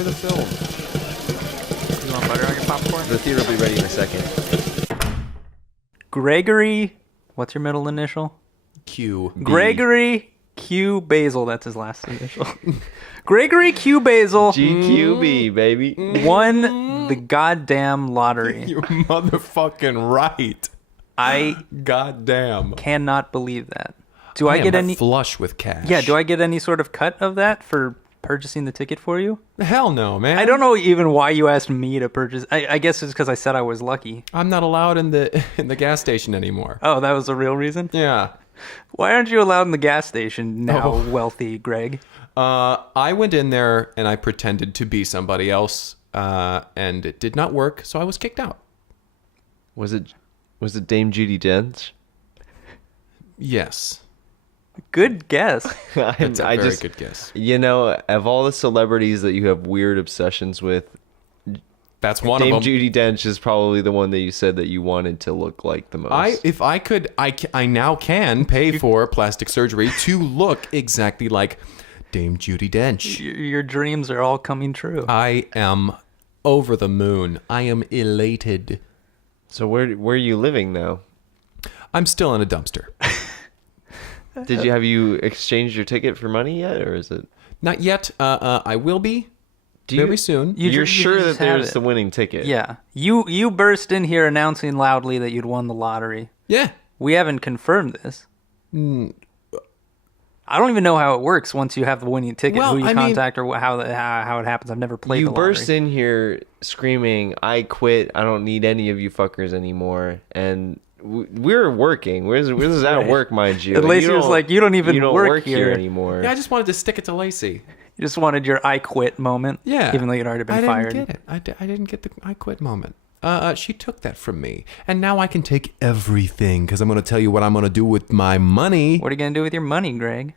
enjoy the film. You want butter on your popcorn? The theater will be ready in a second. Gregory, what's your middle initial? Q. Gregory Q Basil, that's his last initial. Gregory Q Basil GQB, baby. won the goddamn lottery. You're motherfucking right. I Goddamn. cannot believe that. Do I get any flush with cash? Yeah, do I get any sort of cut of that for purchasing the ticket for you? Hell no, man. I don't know even why you asked me to purchase. I guess it's because I said I was lucky. I'm not allowed in the gas station anymore. Oh, that was the real reason? Yeah. Why aren't you allowed in the gas station now, wealthy Greg? I went in there and I pretended to be somebody else, and it did not work, so I was kicked out. Was it Dame Judi Dench? Yes. Good guess. That's a very good guess. You know, of all the celebrities that you have weird obsessions with, That's one Dame of them. Judi Dench is probably the one that you said that you wanted to look like the most. If I could, I now can pay for plastic surgery to look exactly like Dame Judi Dench. Your dreams are all coming true. I am over the moon. I am elated. So where are you living now? I'm still in a dumpster. Have you exchanged your ticket for money yet, or is it? Not yet. I will be very soon. You're sure that just have there's it. the winning ticket? Yeah. You burst in here announcing loudly that you'd won the lottery. Yeah. We haven't confirmed this. I don't even know how it works once you have the winning ticket, Well, who you I mean- contact or how it happens. I've never played You the lottery. burst in here screaming, "I quit! I don't need any of you fuckers anymore!" And we're working. Where's that work, mind you? And Lacey was like, "You don't even work here." here anymore. Yeah, I just wanted to stick it to Lacey. You just wanted your I quit moment. Yeah. Even though you'd already been fired. I didn't get it. I didn't get the I quit moment. She took that from me. And now I can take everything because I'm going to tell you what I'm going to do with my money. What are you going to do with your money, Greg?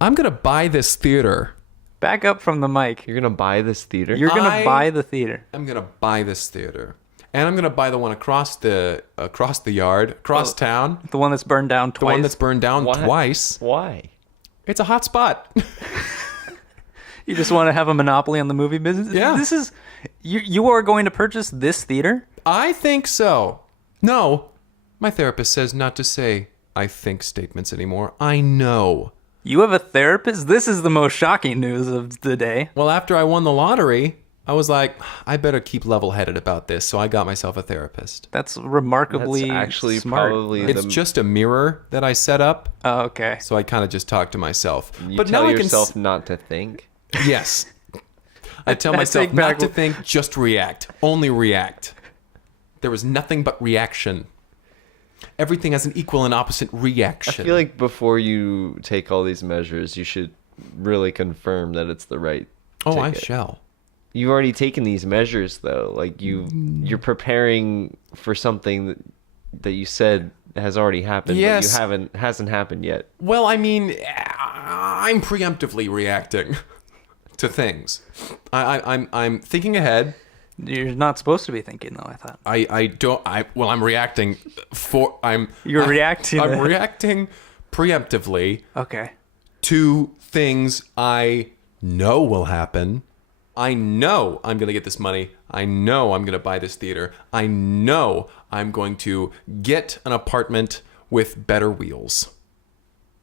I'm going to buy this theater. Back up from the mic. You're gonna buy this theater? You're going to buy the theater. I'm going to buy this theater. And I'm going to buy the one across the yard, across town. The one that's burned down The twice. one that's burned down Why? twice. Why? It's a hot spot. You just want to have a monopoly on the movie business? Yeah. This is... You are going to purchase this theater? I think so. No, my therapist says not to say I think statements anymore. I know. You have a therapist? This is the most shocking news of the day. Well, after I won the lottery, I was like, I better keep level-headed about this, so I got myself a therapist. That's remarkably That's actually smart. probably It's just a mirror that I set up, Oh, okay. so I kind of just talk to myself. You but tell now yourself not to think. Yes. I tell I myself take back not to think, just react. Only react. There was nothing but reaction. Everything has an equal and opposite reaction. I feel like before you take all these measures, you should really confirm that it's the right I ticket. shall. You've already taken these measures, though. Like you're preparing for something that you said has already happened, Yes. but hasn't happened yet. Well, I mean, I'm preemptively reacting to things. I'm thinking ahead. You're not supposed to be thinking, though, I thought. I'm reacting You're reacting. I'm reacting preemptively Okay. to things I know will happen. I know I'm going to get this money. I know I'm going to buy this theater. I know I'm going to get an apartment with better wheels.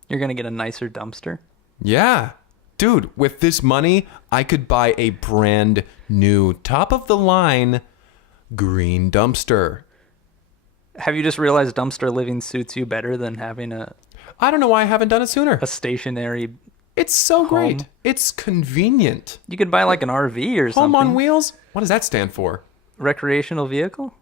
You're going to get a nicer dumpster? Yeah. Dude, with this money, I could buy a brand new, top of the line, green dumpster. Have you just realized dumpster living suits you better than having a I don't know why I haven't done it sooner. stationary... It's so great. Home. It's convenient. You could buy like an RV or Home something. on wheels? What does that stand for? Recreational vehicle?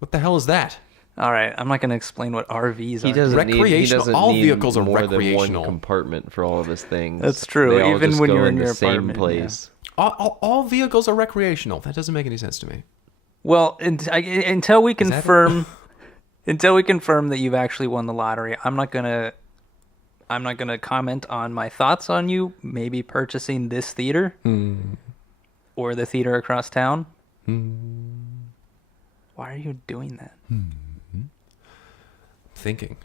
What the hell is that? All right, I'm not going to explain what RVs He are. doesn't Recreational. Need, he doesn't All need vehicles are more recreational. than one compartment for all of his things. That's true, They all even just when go you're in the your same apartment, place. All vehicles are recreational. That doesn't make any sense to me. Well, until we that it? confirm that you've actually won the lottery, I'm not gonna comment on my thoughts on you maybe purchasing this theater or the theater across town. Why are you doing that? Thinking.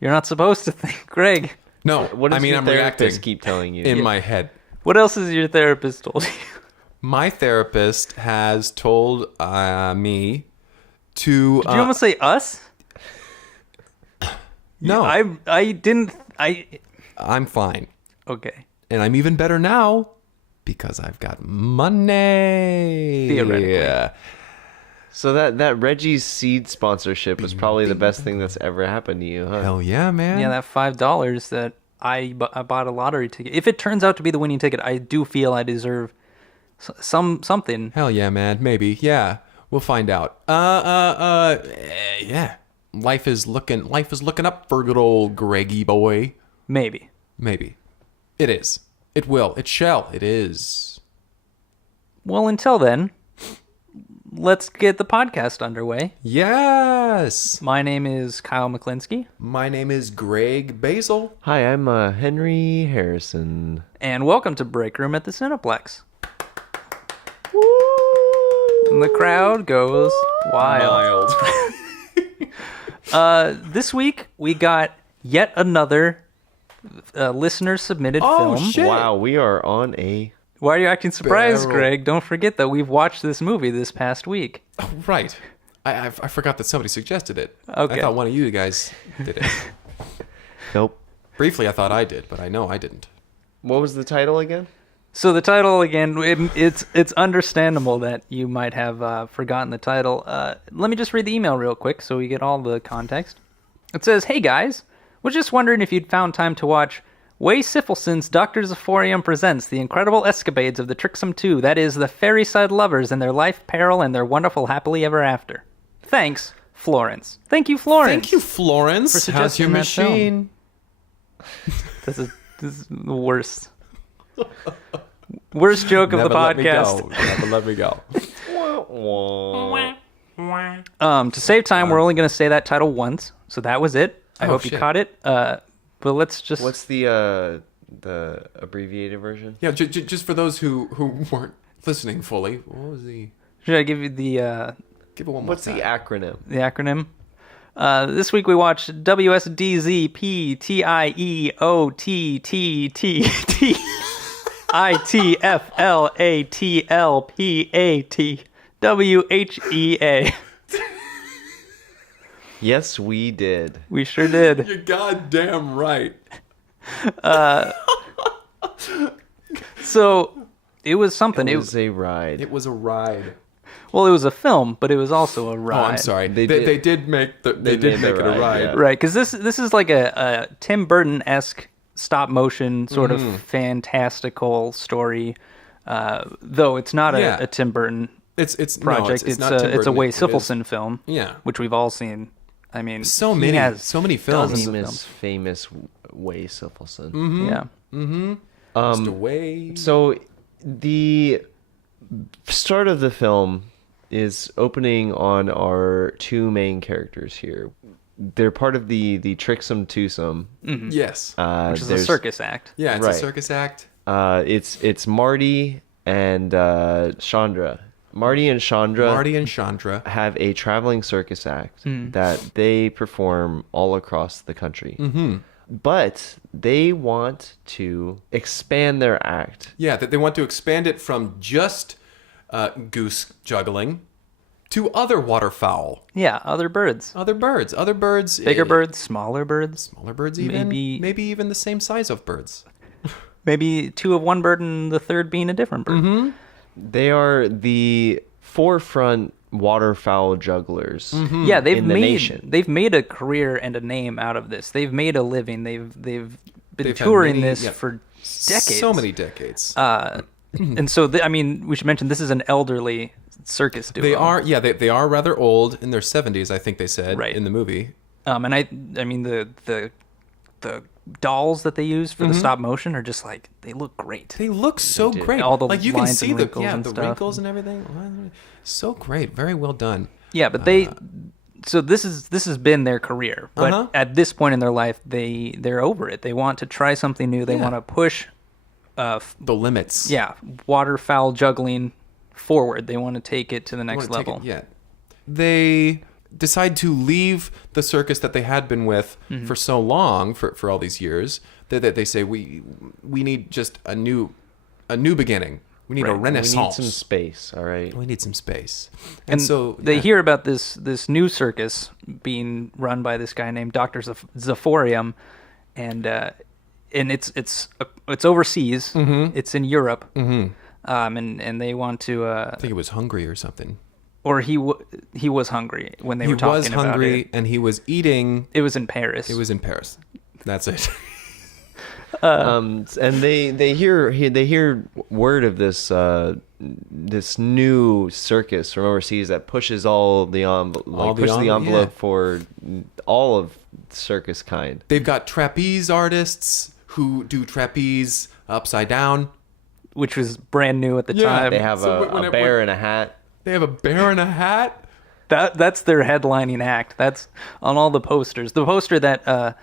You're not supposed to think, Greg. No, What does I mean, your I'm therapist reacting keep telling you? in my head. What else has your therapist told you? My therapist has told me to... Did you almost say us? No. I didn't... I'm fine. Okay. And I'm even better now because I've got money. Theoretically. Yeah. So that Reggie's Seed sponsorship was probably the best thing that's ever happened to you, huh? Hell yeah, man. Yeah, that $5 that I bought a lottery ticket. If it turns out to be the winning ticket, I do feel I deserve something. Hell yeah, man. Maybe. Yeah. We'll find out. Yeah. Life is looking up for good old Greggy boy. Maybe. Maybe. It is. It will. It shall. It is. Well, until then, let's get the podcast underway. Yes. My name is Kyle McKlinsky. My name is Greg Basil. Hi, I'm Henry Harrison. And welcome to Break Room at the Cineplex. And the crowd goes wild. This week, we got yet another listener-submitted film. Shit. Wow, we are on a... Why are you acting surprised, Peril. Greg? Don't forget that we've watched this movie this past week. Oh, right. I forgot that somebody suggested it. Okay. I thought one of you guys did it. Nope. Briefly, I thought I did, but I know I didn't. What was the title again? So the title, again, it's understandable that you might have forgotten the title. Let me just read the email real quick so we get all the context. It says, "Hey guys, was just wondering if you'd found time to watch Whey Siphleson's Dr. Zaphorium presents the incredible escapades of the Tricksome 2, that is, the Ferryside lovers and their life, peril, and their wonderful happily ever after. Thanks, Florence." Thank you, Florence. Thank you, Florence. For How's your suggesting that film. machine? This is the worst. Worst joke of the podcast. Never let me go. To save time, we're only going to say that title once, so that was it. I Oh, hope shit. you caught it. But let's just... What's the abbreviated version? Yeah, just for those who weren't listening fully, what was the... Should I give you the Give it one more What's time. the acronym? acronym? This week we watched WSDZPTIEOTTTITLPATWHEA. Yes, we did. We sure did. You're goddamn right. So it was something. It was a ride. It was a ride. Well, it was a film, but it was also a ride. Oh, I'm sorry. They They did- did make the they did made make the it a ride, ride. yeah. Right, because this is like a Tim Burton-esque stop motion sort of fantastical story, though it's not Yeah. a Tim Burton It's project. No, it's not Tim it's a Burton. Whey It is- Siphleson film. Yeah. which we've all seen. I mean, So he many has films. dozens of famous Whey Siphleson. films. Yeah, Mr. Whey. So the start of the film is opening on our two main characters here. They're part of the Tricksome twosome. Yes. which is a there's- circus act. Yeah, it's right. a circus act. It's Marty and Shandra. Marty and Shandra Marty and Shandra. have a traveling circus act that they perform all across the country. But they want to expand their act. Yeah, that they want to expand it from just goose juggling to other waterfowl, Yeah, other birds, other birds, bigger birds, smaller birds, smaller birds, even maybe even the same size of birds. maybe two of one bird and the third being a different bird. They are the forefront waterfowl jugglers. Yeah, they've in the made nation. they've made a career and a name out of this. They've made a living. They've been They've had touring many- this yeah. for decades. So many decades. And so I mean, we should mention this is an elderly circus duo. They are, yeah, they are rather old, in their 70s, I think they said, Right. in the movie. and I mean the dolls that they use for the stop motion are just like they look great. They look so do. great. All the like you can lines see and the wrinkles and the stuff. wrinkles and everything. So great, very well done. Yeah, but they. So this has been their career, but Uh-huh. at this point in their life, they're over it. They want to try something new. They Yeah. want to push, The limits. waterfowl juggling forward. They want to take it to the They next wanna take level. it- yeah. They decide to leave the circus that they had been with for so long, for all these years, that they say we need just a new beginning. We need a Right. renaissance. We need some space, all right? We need some space. And so they hear about this new circus being run by this guy named Dr. Zaphorium, and it's overseas. Mm-hmm. It's in Europe. Mm-hmm. And they want to I think it was hungry or something. or he was hungry when they were talking was hungry about it. and he was eating. It was in Paris. It was in Paris. That's it. And they hear word of this this new circus from overseas that pushes all the envelope for all of circus kind. They've got trapeze artists who do trapeze upside down. which was brand new at the time. They have a bear in a hat. They have a bear in a hat. That's their headlining act. That's on all the posters. The poster that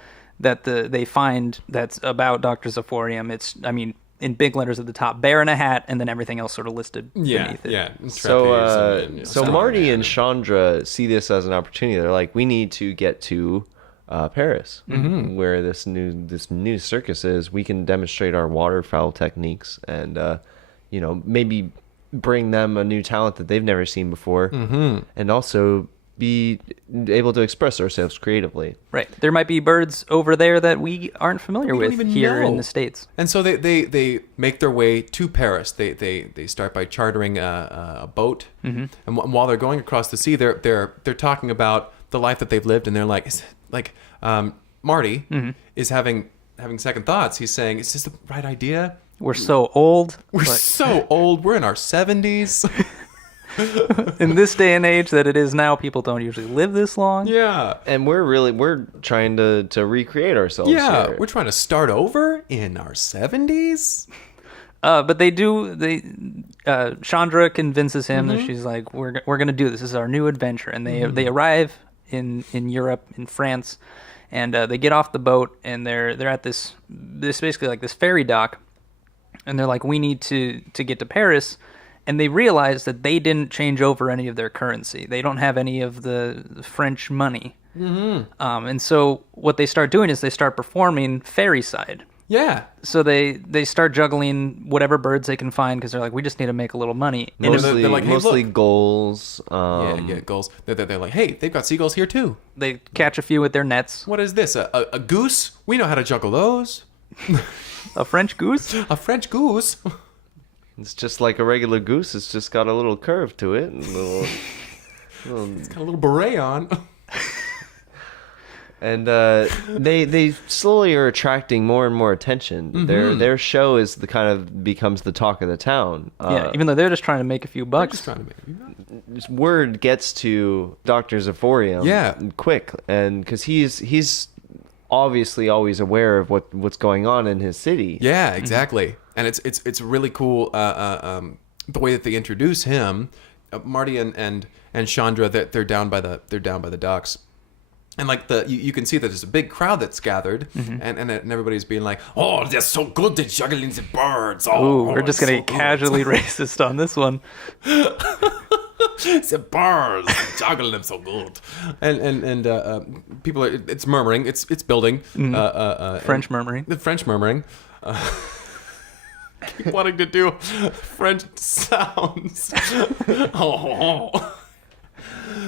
they find that's about Dr. Zaphorium, it's, I mean, in big letters at the top, bear in a hat, and then everything else sort of listed beneath it. Yeah. So Marty and Shandra see this as an opportunity. They're like, we need to get to Paris, where this new circus is. We can demonstrate our waterfowl techniques, and maybe bring them a new talent that they've never seen before, and also be able to express ourselves creatively. Right. There might be birds over there that we aren't familiar with here in the States. And so they make their way to Paris. They start by chartering a boat, and while they're going across the sea, they're talking about the life that they've lived, and they're like, Marty is having second thoughts. He's saying, "Is this the right idea? We're so old. We're so old. We're in our 70s." In this day and age that it is now, people don't usually live this long. Yeah. And we're trying to recreate ourselves. Yeah, here. we're trying to start over in our 70s. But Chandra convinces him that she's like, we're gonna do this. This is our new adventure. And they arrive in Europe, in France, and they get off the boat, and they're at this basically like this ferry dock, and they're like, we need to get to Paris. And they realize that they didn't change over any of their currency. They don't have any of the French money. And so what they start doing is they start performing Ferryside. Yeah. So they start juggling whatever birds they can find, because they're like, we just need to make a little money. And Mostly, they're like, hey, mostly look. gulls. Gulls. They're like, hey, they've got seagulls here too. they catch a few with their nets. What is this? A goose? We know how to juggle those. A French goose? A French goose. It's just like a regular goose. It's just got a little curve to it. And It's got a little beret on. And they slowly are attracting more and more attention. Their show is becomes the talk of the town. Even though they're just trying to make a few bucks. Just trying to make Word gets to Dr. Zaphorium quick, and because he's obviously always aware of what's going on in his city. Yeah, exactly. And it's really cool the way that they introduce him. Marty and Chandra, they're down by the docks. And like you can see that there's a big crowd that's gathered, and everybody's being like, "Oh, they're so good at juggling the birds." We're just gonna get casually racist on this one. The birds juggling them so good, and people are. It's murmuring. It's building. French murmuring. The French murmuring. Keep wanting to do French sounds.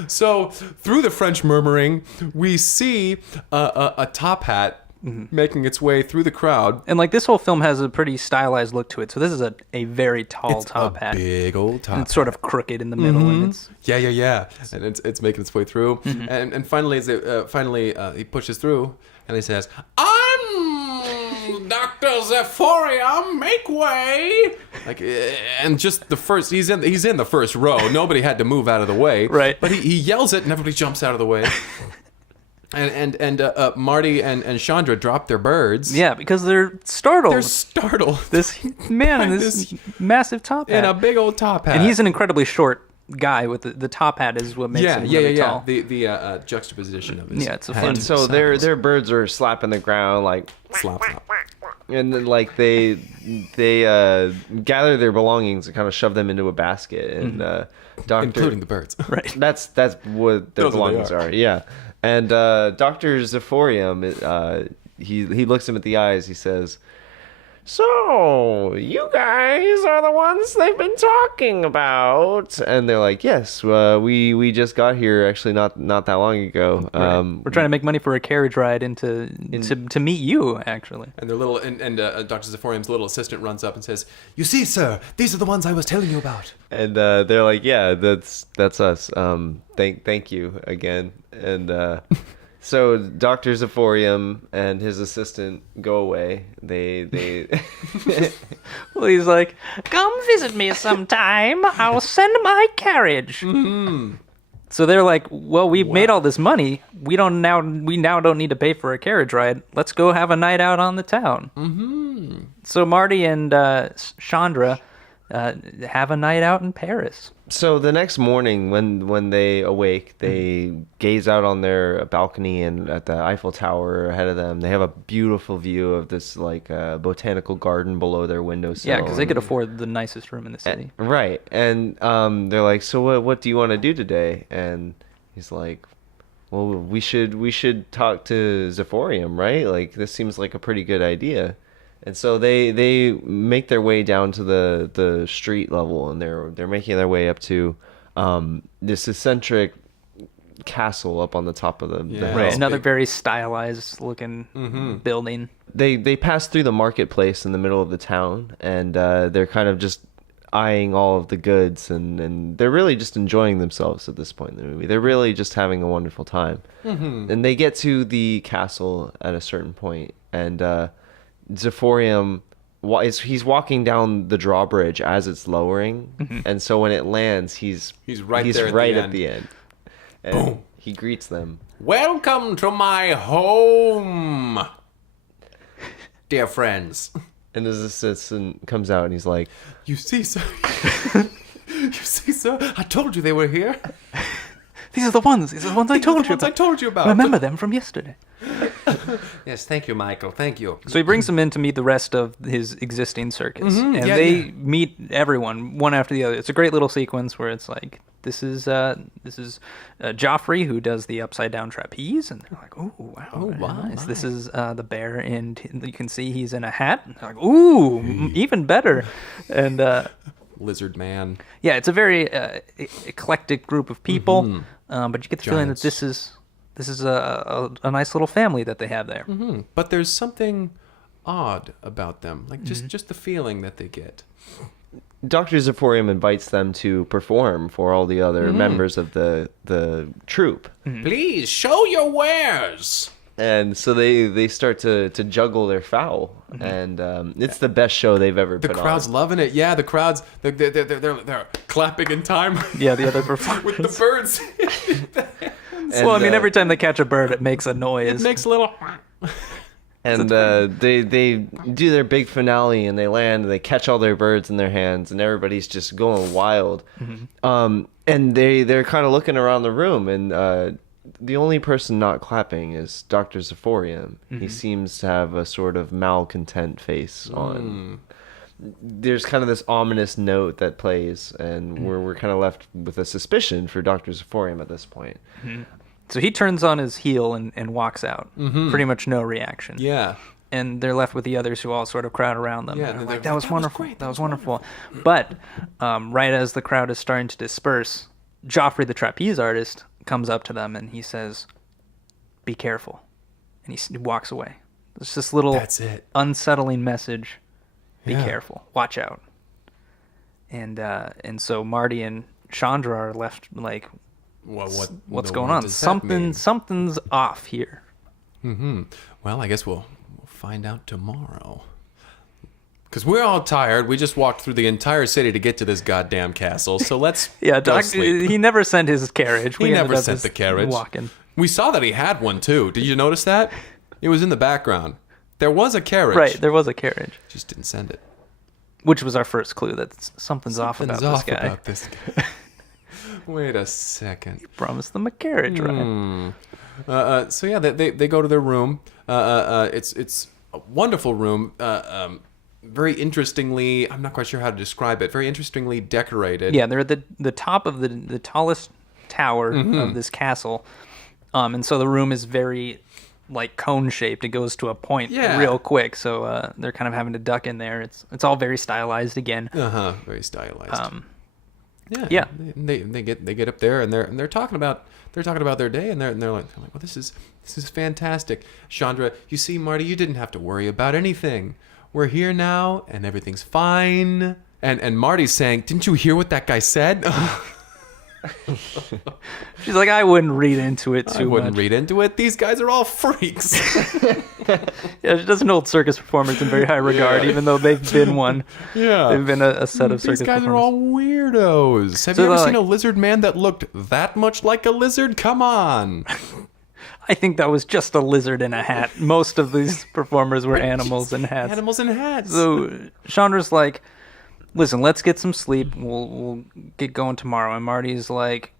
So through the French murmuring, we see a top hat making its way through the crowd. And like this whole film has a pretty stylized look to it. So this is a very tall top hat. Big old top. And it's sort of crooked in the middle, and it's Yeah. And it's making its way through. And finally, he pushes through, and he says, "I'm Dr. Zaphorium, make way!" Like, and just the first, he's in the first row. Nobody had to move out of the way, right? But he yells it, and everybody jumps out of the way. And Marty and Chandra drop their birds. Yeah, because they're startled. They're startled. This man in this massive top hat. In a big old top hat. And he's an incredibly short guy with the top hat is what makes him really tall. The juxtaposition of his it's a head. fun. And so their birds are slapping the ground like slap. and then like they gather their belongings and kind of shove them into a basket, and Including the birds. Right. That's what their Those belongings are. Yeah. And Dr. Zaphorium, he looks him at the eyes. He says, so you guys are the ones they've been talking about. And they're like, yes, we just got here actually not that long ago. We're trying to make money for a carriage ride to meet you, actually. And their little and Dr. Zaphorium's little assistant runs up and says, "You see, sir, these are the ones I was telling you about." And they're like, yeah, that's us. Thank you again. And so Dr. Zaphorium and his assistant go away. They Well, he's like, come visit me sometime. I'll send my carriage. Mm-hmm. So they're like, well, we've made all this money. We now don't need to pay for a carriage ride. Let's go have a night out on the town. Mm-hmm. So Marty and Shandra have a night out in Paris. So the next morning, when they awake, they gaze out on their balcony and at the Eiffel Tower ahead of them. They have a beautiful view of this botanical garden below their windowsill. Yeah, because they could afford the nicest room in the city. Right, and they're like, so what do you want to do today? And he's like, well, we should talk to Zaphorium, right? Like, this seems like a pretty good idea. And so they make their way down to the street level, and they're making their way up to this eccentric castle up on the top of the hill. Right, another very stylized looking building. They pass through the marketplace in the middle of the town, and they're kind of just eyeing all of the goods, and they're really just enjoying themselves at this point in the movie. They're really just having a wonderful time. And they get to the castle at a certain point, and Zaphorium, he's walking down the drawbridge as it's lowering, and so when it lands, he's right at the end. And boom. He greets them. Welcome to my home, dear friends. And his assistant comes out and he's like, "You see, sir, I told you they were here. These are the ones I told you about. Remember them from yesterday." Yes, thank you, Michael. Thank you. So he brings them in to meet the rest of his existing circus, and they meet everyone one after the other. It's a great little sequence where it's like, this is Joffrey, who does the upside down trapeze, and they're like, "Oh wow, nice." Wow. This is the bear, and you can see he's in a hat. And they're like, "Ooh, even better," and Lizard man. Yeah, it's a very eclectic group of people, but you get the feeling that this is a nice little family that they have there. But there's something odd about them, like just the feeling that they get. Dr. Zaphorium invites them to perform for all the other members of the troupe. Please show your wares. And so they start to juggle their fowl, and it's the best show they've ever put on. The crowd's loving it. Yeah, the crowd's they're clapping in time. Yeah, the other performers with the birds. Well, I mean, every time they catch a bird, it makes a noise. It makes a little. And they do their big finale, and they land, and they catch all their birds in their hands, and everybody's just going wild. And they're kind of looking around the room, and the only person not clapping is Dr. Zaphorium. He seems to have a sort of malcontent face on. There's kind of this ominous note that plays, and we're kind of left with a suspicion for Dr. Zaphorium at this point. So he turns on his heel and walks out. Pretty much no reaction. Yeah. And they're left with the others who all sort of crowd around them. Yeah, they're like, that was wonderful. That was wonderful. But right as the crowd is starting to disperse, Joffrey, the trapeze artist, comes up to them and he says, "Be careful." And he walks away. It's this little unsettling message. Be careful. Watch out. And so Marty and Shandra are left like, what's going on? Something's off here. Well, I guess we'll find out tomorrow. Because we're all tired. We just walked through the entire city to get to this goddamn castle. So let's go sleep. He never sent his carriage. He never sent the carriage. Walking. We saw that he had one too. Did you notice that? It was in the background. There was a carriage. Right, there was a carriage. Just didn't send it. Which was our first clue that something's off about this guy. Wait a second. You promised them a carriage, right? So yeah, they go to their room. It's a wonderful room. Very interestingly, I'm not quite sure how to describe it. Very interestingly decorated. Yeah, they're at the top of the tallest tower of this castle, and so the room is very like cone shaped. It goes to a point Yeah. real quick, so they're kind of having to duck in there. It's all very stylized again. Very stylized. Yeah. They get up there and they're talking about their day and they're like, well, this is fantastic. Shandra, you see, Marty, you didn't have to worry about anything. We're here now and everything's fine. And Marty's saying, didn't you hear what that guy said? She's like, I wouldn't read into it too much. I wouldn't read into it. These guys are all freaks. Yeah, she doesn't hold circus performers in very high regard, even though they've been one. Yeah. They've been a set of circus These guys performers. are all weirdos. Have So you ever they're seen like- a lizard man that looked that much like a lizard? Come on. I think that was just a lizard in a hat. Most of these performers were animals in hats. Animals in hats. So Chandra's like, listen, let's get some sleep. We'll get going tomorrow. And Marty's like,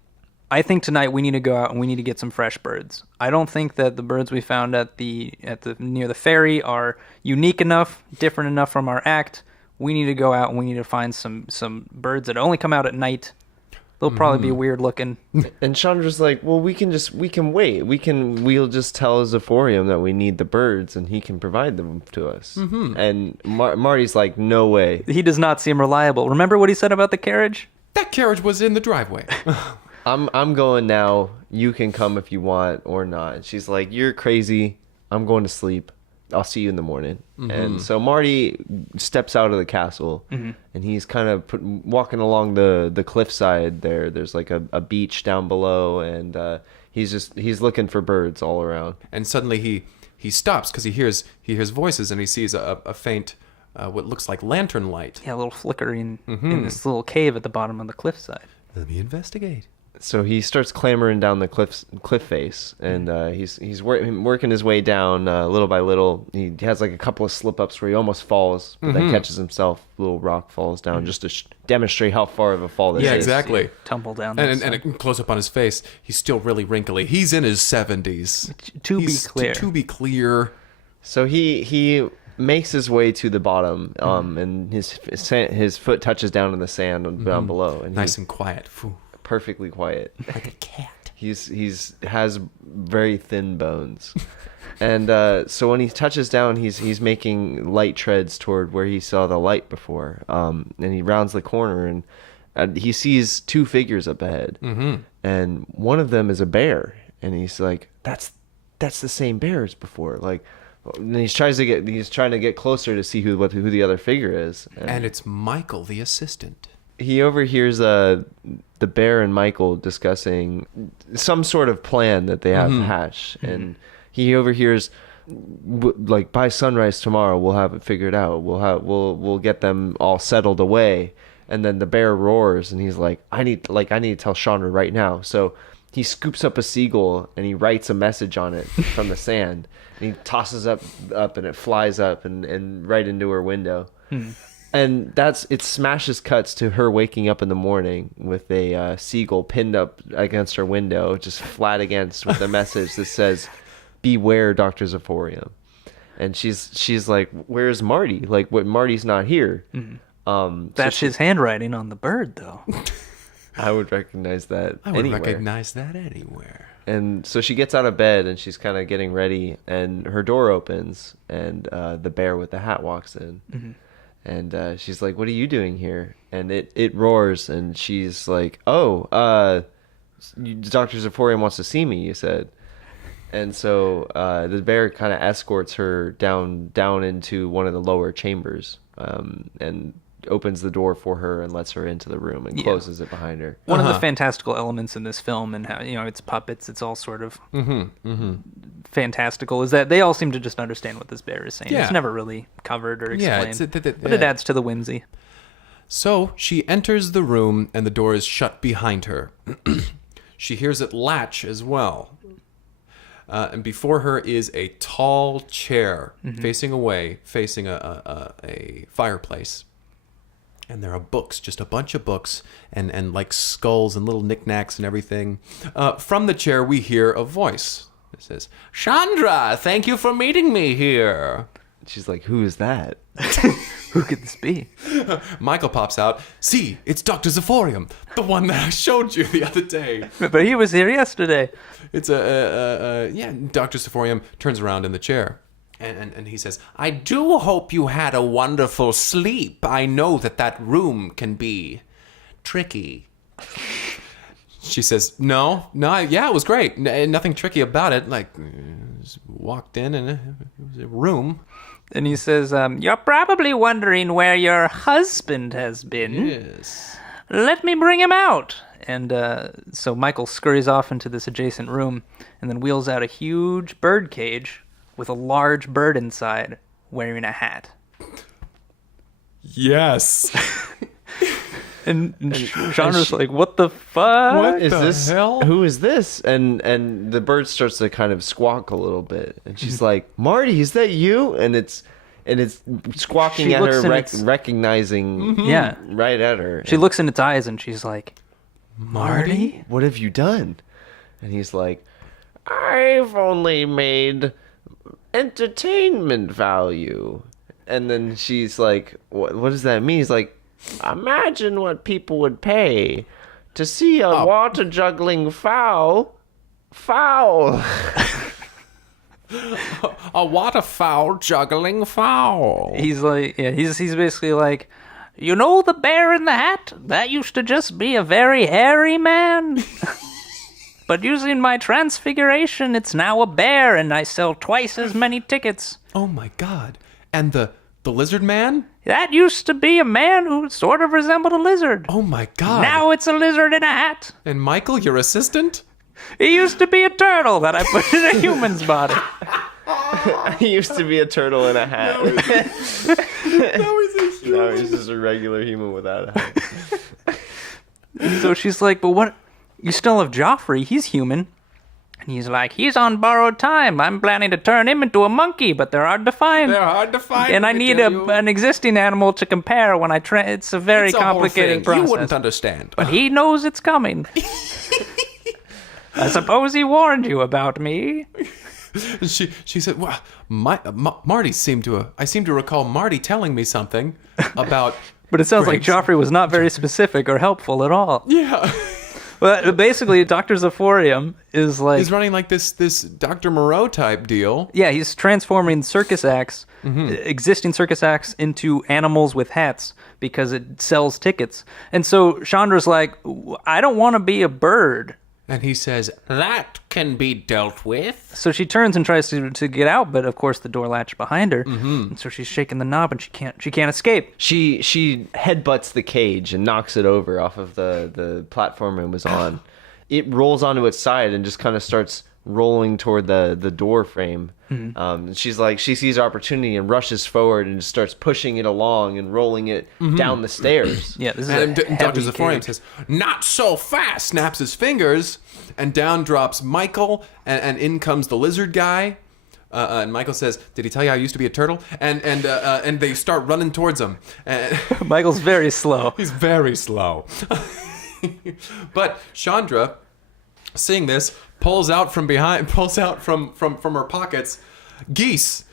I think tonight we need to go out and we need to get some fresh birds. I don't think that the birds we found at the near the ferry are unique enough, different enough from our act. We need to go out and we need to find some birds that only come out at night. They'll probably be weird looking. And Chandra's like, well, we can wait. We'll just tell Zaphorium that we need the birds and he can provide them to us. Mm-hmm. And Marty's like, no way. He does not seem reliable. Remember what he said about the carriage? That carriage was in the driveway. I'm going now. You can come if you want or not. And she's like, you're crazy. I'm going to sleep. I'll see you in the morning. Mm-hmm. And so Marty steps out of the castle, and he's kind of walking along the cliffside there. There's like a beach down below, and he's looking for birds all around. And suddenly he stops because he hears voices and he sees a faint what looks like lantern light. Yeah, a little flickering in this little cave at the bottom of the cliffside. Let me investigate. So he starts clambering down the cliff face, and he's working his way down little by little. He has like a couple of slip-ups where he almost falls, but then catches himself. A little rock falls down just to demonstrate how far of a fall this is. Yeah, exactly. Tumble down. And a close up on his face, he's still really wrinkly. He's in his 70s. To be clear. So he makes his way to the bottom, and his foot touches down in the sand down below, and Nice and quiet. Phew. perfectly quiet. Like a cat. He's has very thin bones, and so when he touches down, he's making light treads toward where he saw the light before. And he rounds the corner, and he sees two figures up ahead, and one of them is a bear, and he's like, "That's the same bear as before." Like, and he's trying to get closer to see who the other figure is, And it's Michael, the assistant. he overhears the bear and Michael discussing some sort of plan that they have hatched, and he overhears, like, by sunrise tomorrow we'll have it figured out. We'll get them all settled away. And then the bear roars, and he's like, I need to tell Chandra right now. So he scoops up a seagull and he writes a message on it from the sand, and he tosses up and it flies up and right into her window. And it smashes cuts to her waking up in the morning with a seagull pinned up against her window, just flat against, with a message that says, "Beware, Dr. Zaphorium." And she's like, "Where's Marty? Like, what? Marty's not here." That's his handwriting on the bird, though. I would recognize that. I would anywhere. recognize that anywhere. And so she gets out of bed and she's kind of getting ready, and her door opens, and the bear with the hat walks in. And she's like, "What are you doing here?" And it roars, and she's like, "Oh, Dr. Zaphorium wants to see me, you said." And so the bear kind of escorts her down into one of the lower chambers, and opens the door for her and lets her into the room and closes it behind her. One of the fantastical elements in this film, and how, it's puppets, it's all sort of fantastical, is that they all seem to just understand what this bear is saying. Yeah. It's never really covered or explained, Yeah, but it adds to the whimsy. So she enters the room and the door is shut behind her. She hears it latch as well. And before her is a tall chair facing away, facing a fireplace. And there are books, just a bunch of books, and like skulls and little knickknacks and everything. From the chair, we hear a voice. It says, "Chandra, thank you for meeting me here." She's like, "Who is that?" Who could this be? Michael pops out. See, it's Dr. Zaphorium, the one that I showed you the other day. But he was here yesterday. It's Dr. Zaphorium turns around in the chair. And he says, I do hope you had a wonderful sleep. I know that room can be tricky. She says, no, yeah, it was great. Nothing tricky about it. Like, just walked in and it was a room. And he says, you're probably wondering where your husband has been. Yes. Let me bring him out. And so Michael scurries off into this adjacent room and then wheels out a huge bird cage with a large bird inside wearing a hat. Yes. And Chandra's like, what the fuck? What Is the this hell? who is this? And the bird starts to kind of squawk a little bit, and she's like, Marty, is that you? And it's squawking She at looks her, in its- recognizing Yeah. right at her. She looks in its eyes and she's like, Marty? What have you done? And he's like, I've only made entertainment value. And then she's like, what does that mean? He's like, imagine what people would pay to see a water juggling fowl. A waterfowl juggling fowl. He's like, yeah, he's basically like, you know the bear in the hat? That used to just be a very hairy man. But using my transfiguration, it's now a bear, and I sell twice as many tickets. Oh my god. And the lizard man? That used to be a man who sort of resembled a lizard. Oh my god. Now it's a lizard in a hat. And Michael, your assistant? He used to be a turtle that I put in a human's body. He used to be a turtle in a hat. Now he's just a regular human without a hat. So she's like, but what? You still have Joffrey. He's human. And he's like, he's on borrowed time. I'm planning to turn him into a monkey, but they're hard to find. They're hard to find. And I need an existing animal to compare when I try. It's a very complicated process. You wouldn't understand. But he knows it's coming. I suppose he warned you about me. She said, well, Marty I seem to recall Marty telling me something about... But it sounds like Greg's- Joffrey was not very specific or helpful at all. Yeah. Well, basically, Dr. Zaphorium is like... He's running like this Dr. Moreau type deal. Yeah, he's transforming circus acts, existing circus acts, into animals with hats because it sells tickets. And so Chandra's like, I don't want to be a bird. And he says, that can be dealt with. So she turns and tries to get out, but of course the door latched behind her. And so she's shaking the knob and she can't escape. She headbutts the cage and knocks it over off of the platform it was on. It rolls onto its side and just kind of starts rolling toward the door frame. She's like, she sees opportunity and rushes forward and just starts pushing it along and rolling it down the stairs. Yeah, this is And a Dr. heavy Zaphorium cage. says, not so fast, snaps his fingers, and down drops Michael, and in comes the lizard guy. And Michael says, did he tell you I used to be a turtle? And they start running towards him. And Michael's very slow. he's very slow. But Shandra, seeing this, pulls out from her pockets geese.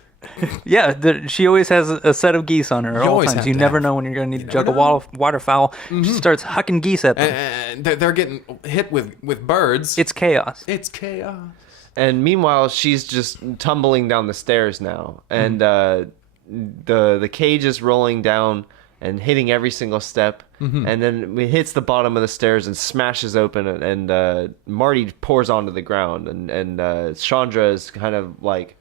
Yeah, she always has a set of geese on her at all always times. have You to never have- know when you're going to need to never juggle waterfowl. She starts hucking geese at them. And they're getting hit with birds. It's chaos. It's chaos. And meanwhile, she's just tumbling down the stairs now, and the cage is rolling down and hitting every single step, and then it hits the bottom of the stairs and smashes open, and Marty pours onto the ground, and Chandra is kind of like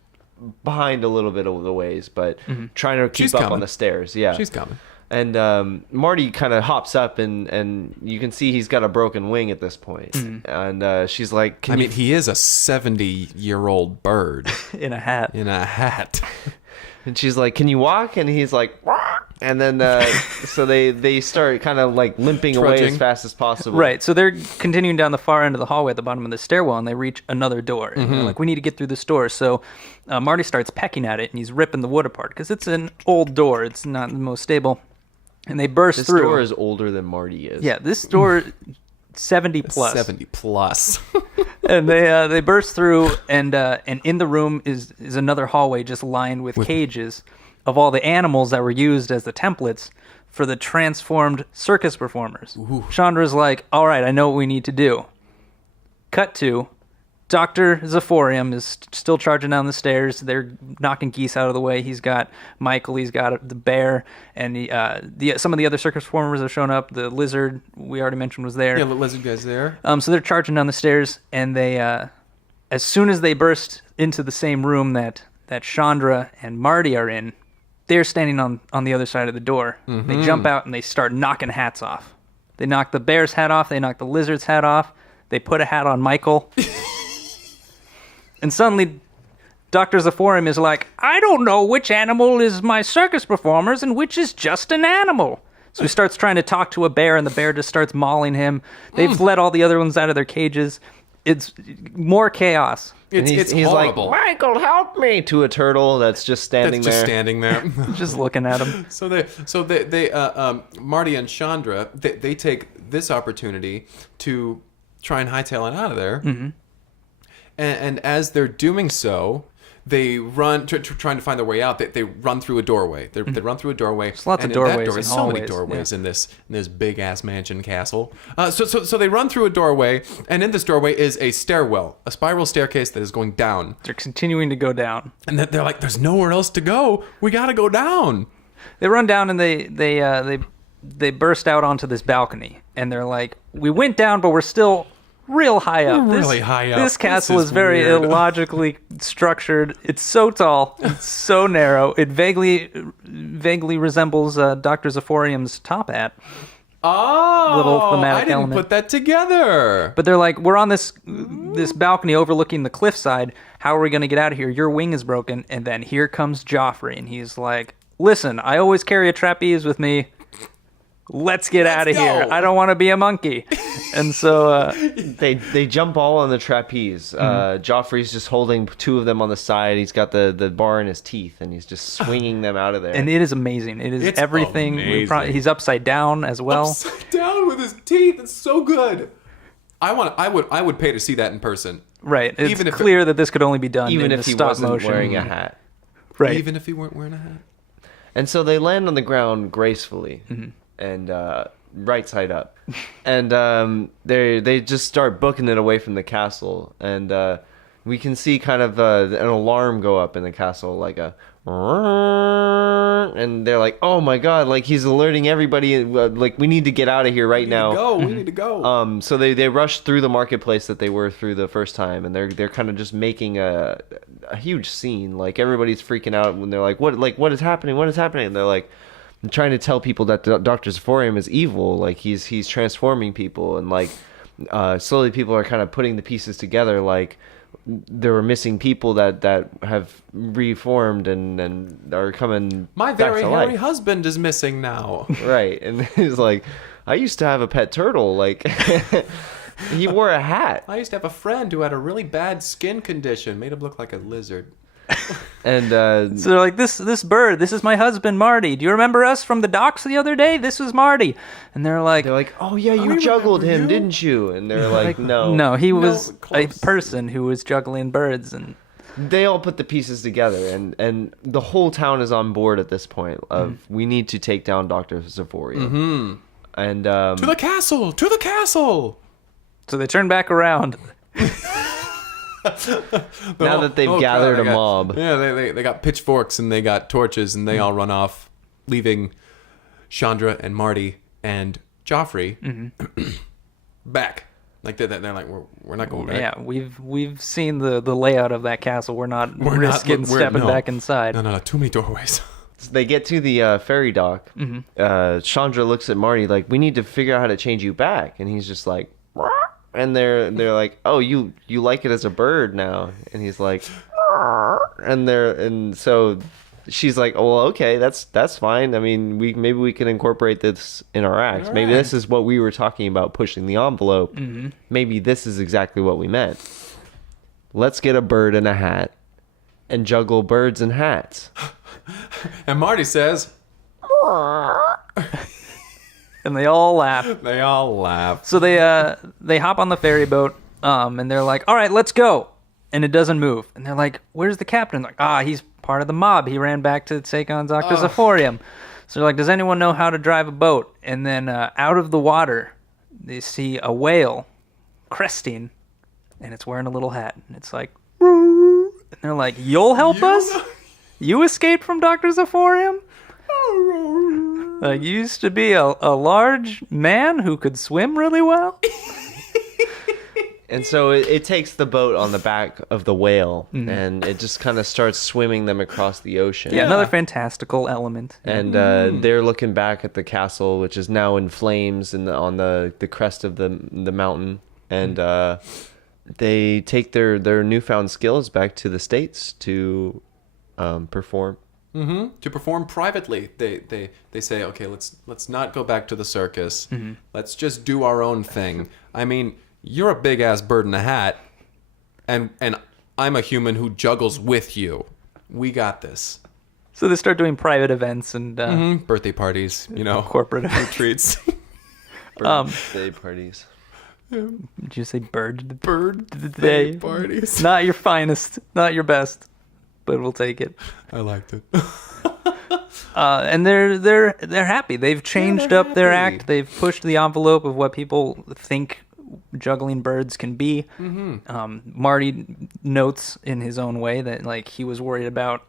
behind a little bit of the ways, but trying to keep She's up coming. on the stairs. Yeah, She's coming. And Marty kind of hops up, and you can see he's got a broken wing at this point. And she's like, I mean, he is a 70-year-old bird In a hat. in a hat. And she's like, can you walk? And he's like, "Walk." And then so they start kind of like limping away Trudging. as fast as possible. Right, so they're continuing down the far end of the hallway at the bottom of the stairwell, and they reach another door. And they're like, we need to get through this door. So Marty starts pecking at it, and he's ripping the wood apart, because it's an old door. It's not the most stable. And they burst This through. door is older than Marty is. Yeah, this door, 70 plus. 70 plus. And they burst through, and in the room is another hallway just lined with cages. of all the animals that were used as the templates for the transformed circus performers. Chandra's like, all right, I know what we need to do. Cut to Dr. Zaphorium is still charging down the stairs. They're knocking geese out of the way. He's got Michael. He's got the bear. And some of the other circus performers have shown up. The lizard, we already mentioned, was there. Yeah, the lizard guy's there. So they're charging down the stairs. And they, as soon as they burst into the same room that Shandra and Marty are in, they're standing on the other side of the door. Mm-hmm. They jump out and they start knocking hats off. They knock the bear's hat off. They knock the lizard's hat off. They put a hat on Michael. And suddenly, Dr. Zaphorium is like, I don't know which animal is my circus performers and which is just an animal. So he starts trying to talk to a bear, and the bear just starts mauling him. They've let all the other ones out of their cages. It's more chaos. It's he's horrible. like, Michael, help me, to a turtle that's just standing there. Just looking at him. So Marty and Shandra, they take this opportunity to try and hightail it out of there. Mm-hmm. And as they're doing so, they run, trying to find their way out. They run through a doorway. They run through a doorway. There's lots of doorways There's so many doorways in this big ass mansion castle. So they run through a doorway, and in this doorway is a stairwell, a spiral staircase that is going down. They're continuing to go down, and they're like, "There's nowhere else to go. We gotta go down." They run down, and they burst out onto this balcony, and they're like, "We went down, but we're still real high up. High up. This castle is very weird. Illogically structured. It's so tall. It's so narrow. It vaguely resembles Dr. Zaphorium's top hat. Oh, little thematic I didn't element. put that together. But they're like, we're on this balcony overlooking the cliffside. How are we going to get out of here? Your wing is broken. And then here comes Joffrey, and he's like, listen, I always carry a trapeze with me. Let's get out of here. I don't want to be a monkey. And so they jump all on the trapeze. Joffrey's just holding two of them on the side. He's got the bar in his teeth, and he's just swinging them out of there. And it is amazing. It's everything. Amazing. He's upside down as well. Upside down with his teeth. It's so good. I would pay to see that in person. Right. It's even clear that this could only be done even in if he stop wasn't motion. wearing a hat. Right. Even if he weren't wearing a hat. And so they land on the ground gracefully. Mm-hmm. And right side up, and they just start booking it away from the castle, and we can see kind of an alarm go up in the castle, like and they're like, oh my god, like he's alerting everybody, like we need to get out of here right now. We need to go. So they rush through the marketplace that they were through the first time, and they're kind of just making a huge scene, like everybody's freaking out when they're like, what is happening, and they're like, I'm trying to tell people that Dr. Zaphorium is evil, like he's transforming people, and like slowly people are kind of putting the pieces together, like there were missing people that have reformed and are coming My back very to hairy life. husband is missing now. Right, and he's like, I used to have a pet turtle, like he wore a hat. I used to have a friend who had a really bad skin condition, made him look like a lizard. And so they're like, this bird, this is my husband Marty. Do you remember us from the docks the other day? This was Marty. And they're like, oh yeah, you juggled him, didn't you? And they're like, no, he was a person who was juggling birds. And they all put the pieces together, and the whole town is on board at this point of we need to take down Dr. Zaphorium. Mm-hmm. And to the castle. So they turn back around. Now that they've gathered a mob. Yeah, they got pitchforks and they got torches, and they all run off, leaving Shandra and Marty and Joffrey back. Like they're like, we're not going back. Yeah, we've seen the layout of that castle. We're not risking stepping back inside. No, too many doorways. So they get to the ferry dock. Shandra looks at Marty like, we need to figure out how to change you back, and he's just like, and they're like, oh, you like it as a bird now, and he's like, and so she's like, oh, well, okay, that's fine. I mean, maybe we can incorporate this in our act. Right. Maybe this is what we were talking about, pushing the envelope. Mm-hmm. Maybe this is exactly what we meant. Let's get a bird and a hat and juggle birds and hats. And Marty says, and they all laugh. So they hop on the ferry boat, and they're like, all right, let's go. And it doesn't move. And they're like, where's the captain? Like, he's part of the mob. He ran back to take on Dr. Zaphorium. So they're like, does anyone know how to drive a boat? And then out of the water, they see a whale cresting, and it's wearing a little hat. And it's like, and they're like, you'll help us? You escaped from Dr. Zaphorium? Like, you used to be a large man who could swim really well? And so it takes the boat on the back of the whale, and it just kind of starts swimming them across the ocean. Yeah, another fantastical element. And they're looking back at the castle, which is now in flames on the crest of the mountain. And they take their newfound skills back to the States to perform. To perform privately. They say, okay, let's not go back to the circus. Let's just do our own thing. I mean, you're a big ass bird in a hat, and I'm a human who juggles with you. We got this. So they start doing private events and birthday parties, corporate retreats. Birthday parties. Did you say Birthday parties. Not your finest, not your best, but we'll take it. I liked it. And they're happy. They've changed up their act. They've pushed the envelope of what people think juggling birds can be. Marty notes in his own way that like he was worried about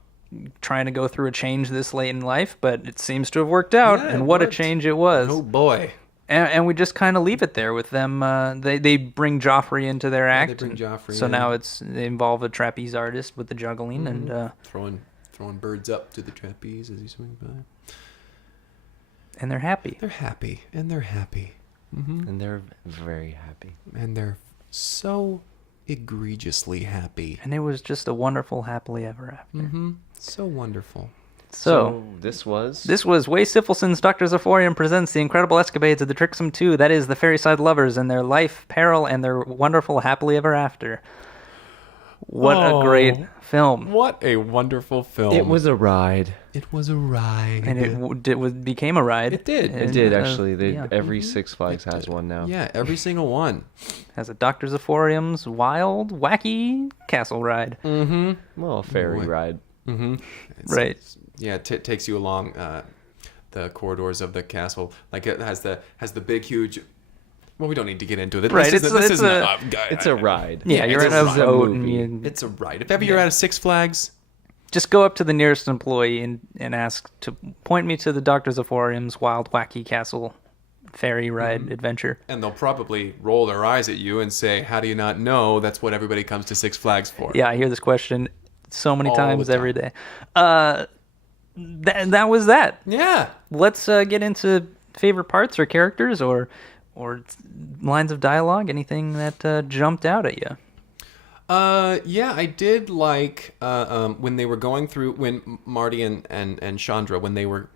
trying to go through a change this late in life, but it seems to have worked out. Yeah, and what a change it was. Oh boy. And we just kind of leave it there with them. They bring Joffrey into their act. They bring Joffrey so in. now they involve a trapeze artist with the juggling and throwing birds up to the trapeze as he swings by. And they're happy. They're happy, and they're happy. And they're very happy. And they're so egregiously happy. And it was just a wonderful happily ever after. So wonderful. So this was Whey Siphleson's Dr. Zaphorium presents the incredible escapades of the Tricksome 2. That is the Ferryside lovers and their life, peril, and their wonderful happily ever after. What a great film. What a wonderful film. It was a ride. It was a ride. And it became a ride. It did. It did, actually. Every Six Flags has one now. Yeah, every single one. Has a Dr. Zaphorium's wild, wacky castle ride. Well, a ferry ride. Right. Yeah, it takes you along the corridors of the castle. Like it has the big, huge. Well, we don't need to get into it. Right, It's a ride. Yeah, you're in a boat and It's a ride. If ever you're at a Six Flags, just go up to the nearest employee and ask to point me to the Dr. Zaphorium's wild, wacky castle ferry ride adventure. and they'll probably roll their eyes at you and say, "How do you not know that's what everybody comes to Six Flags for?" Yeah, I hear this question so many All times the time. every day. That was that. Yeah. Let's get into favorite parts or characters or lines of dialogue. Anything that jumped out at you? Yeah, I did like when they were going through, when Marty and Shandra, when they were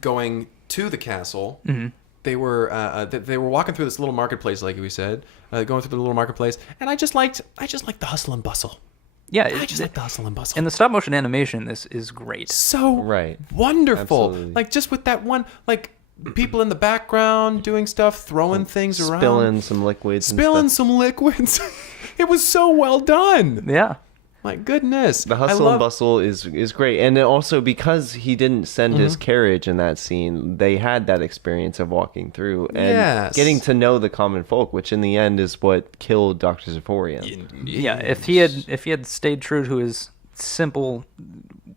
going to the castle, they were walking through this little marketplace, like we said, going through the little marketplace, and I just liked the hustle and bustle. Yeah, I just like the hustle and bustle. And the stop motion animation, this is great. So wonderful. Absolutely. Like just with that one, like people in the background doing stuff, throwing things around, Spilling some liquids. some liquids. It was so well done. Yeah. My goodness. The hustle and bustle is great. And also because he didn't send his carriage in that scene, they had that experience of walking through and getting to know the common folk, which in the end is what killed Dr. Zaphorium. Yeah, if he had stayed true to his simple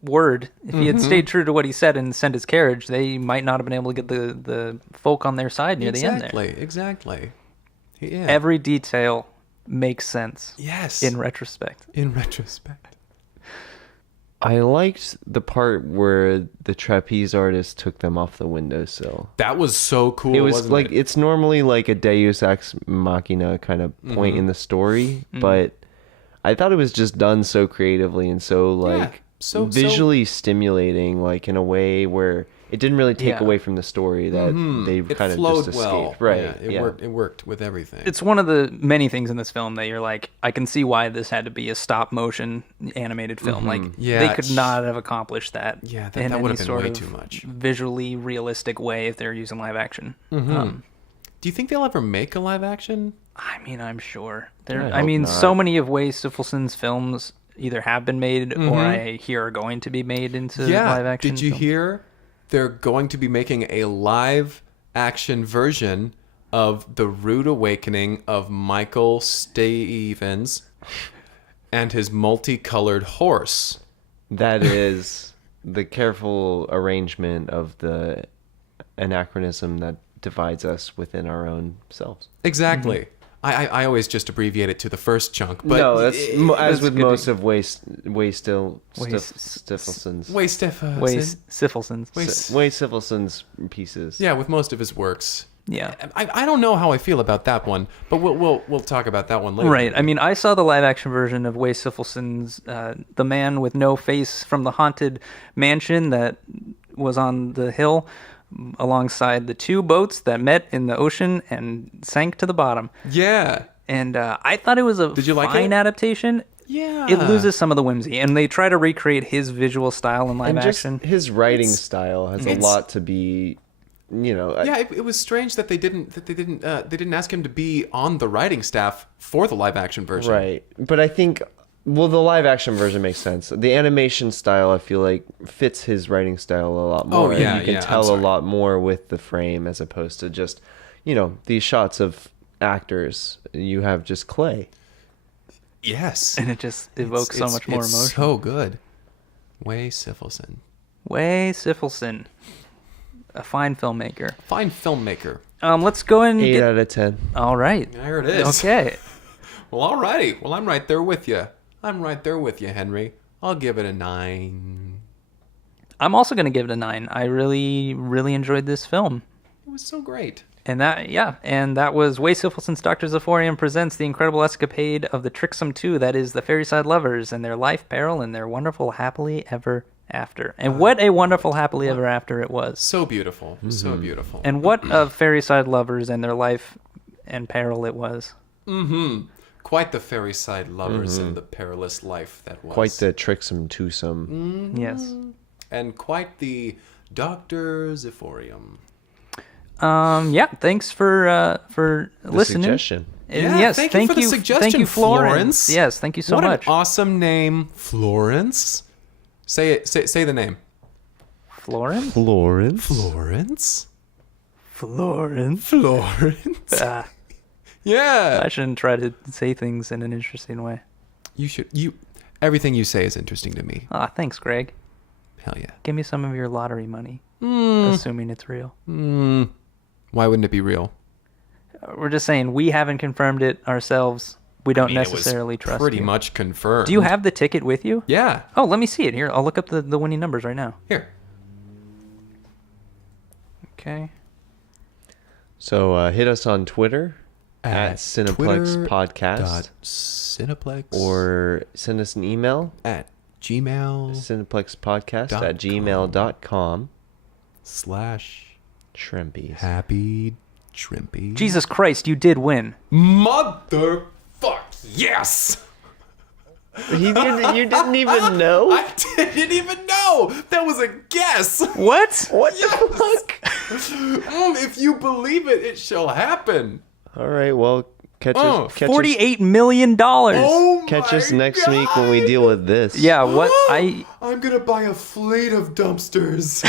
word, if he had stayed true to what he said and sent his carriage, they might not have been able to get the folk on their side near the end there. Exactly. Yeah. Every detail makes sense. Yes. In retrospect. I liked the part where the trapeze artist took them off the windowsill. That was so cool. It was wasn't like it? it's normally like a Deus Ex Machina kind of point in the story, but I thought it was just done so creatively and so like so visually stimulating, like in a way where it didn't really take away from the story that they it kind of flowed just well. escaped. Right. Yeah, it worked with everything. It's one of the many things in this film that you're like, I can see why this had to be a stop motion animated film. Like, they could not have accomplished that. Yeah, in that would any have been sort way of too much. visually realistic way if they're using live action. Do you think they'll ever make a live action? I mean, I'm sure. I I mean, hope not. so many of Whey Siphleson films either have been made or I hear are going to be made into live action. Did you films. hear they're going to be making a live action version of The Rude Awakening of Michael Stevens and his multicolored horse? That is the careful arrangement of the anachronism that divides us within our own selves. Exactly. I always just abbreviate it to the first chunk, but no, that's as with good most to- of Whey Siphleson's Whey Siphleson. Whey Siphleson. Whey Siphleson's pieces. Yeah, with most of his works. Yeah. I don't know how I feel about that one, but we'll talk about that one later. Right. I mean, I saw the live action version of Whey Siphleson's The Man with No Face from the Haunted Mansion that was on the hill alongside the two boats that met in the ocean and sank to the bottom. Yeah. And I thought it was a Did you like fine it? adaptation. Yeah. It loses some of the whimsy, and they try to recreate his visual style in live And just action. his writing style has a lot to be, Yeah, it was strange that they didn't ask him to be on the writing staff for the live action version. right. But I think, well, the live action version makes sense. The animation style, I feel like, fits his writing style a lot more. yeah, and you can yeah, I'm tell a sorry. lot more with the frame as opposed to just, these shots of actors. You have just clay. Yes. And it just evokes so much more it's emotion. so good. Whey Siphleson. Whey Siphleson, a fine filmmaker. Fine filmmaker. Let's go and 8 get... out of 10. All right. There it is. Okay. Well, alrighty. Well, I'm right there with you. Henry. I'll give it a 9. I'm also going to give it a 9. I really, really enjoyed this film. It was so great. And that was Whey Siphleson's Dr. Zaphorium presents The Incredible Escapade of the Tricksome 2, that is the Ferryside lovers and their life, peril, and their wonderful happily ever after. And what a wonderful happily ever after it was. So beautiful. So beautiful. And what of Ferryside lovers and their life and peril it was. Quite the Ferryside lovers and the perilous life that was. Quite the tricksome twosome. Yes. And quite the Dr. Zaphorium. Thanks for The listening. suggestion. And Yeah, yes, thank you for the suggestion, Thank you, Florence. Florence. Yes, thank you so what much. an awesome name, Florence. Say it. Say the name. Florence? Florence. Florence. Florence. Florence. Yeah. I shouldn't try to say things in an interesting way. You should. Everything you say is interesting to me. Thanks, Greg. Hell yeah. Give me some of your lottery money. Assuming it's real. Why wouldn't it be real? We're just saying we haven't confirmed it ourselves. We don't I mean, it was necessarily trust pretty you. much confirmed. Do you have the ticket with you? Yeah. Oh, let me see it. Here, I'll look up the winning numbers right now. Here. Okay. So hit us on Twitter at Cineplex Podcast. Cineplex. Or send us an email at Gmail. cineplexpodcast@gmail.com. / Shrimpies. Happy Shrimpy. Jesus Christ, you did win. Motherfuck. Yes. You didn't even know? I didn't even know. That was a guess. What? What the fuck? If you believe it, it shall happen. All right, well, catch us $48 million. Oh catch my us next week when we deal with this. Yeah, what? I'm gonna buy a fleet of dumpsters.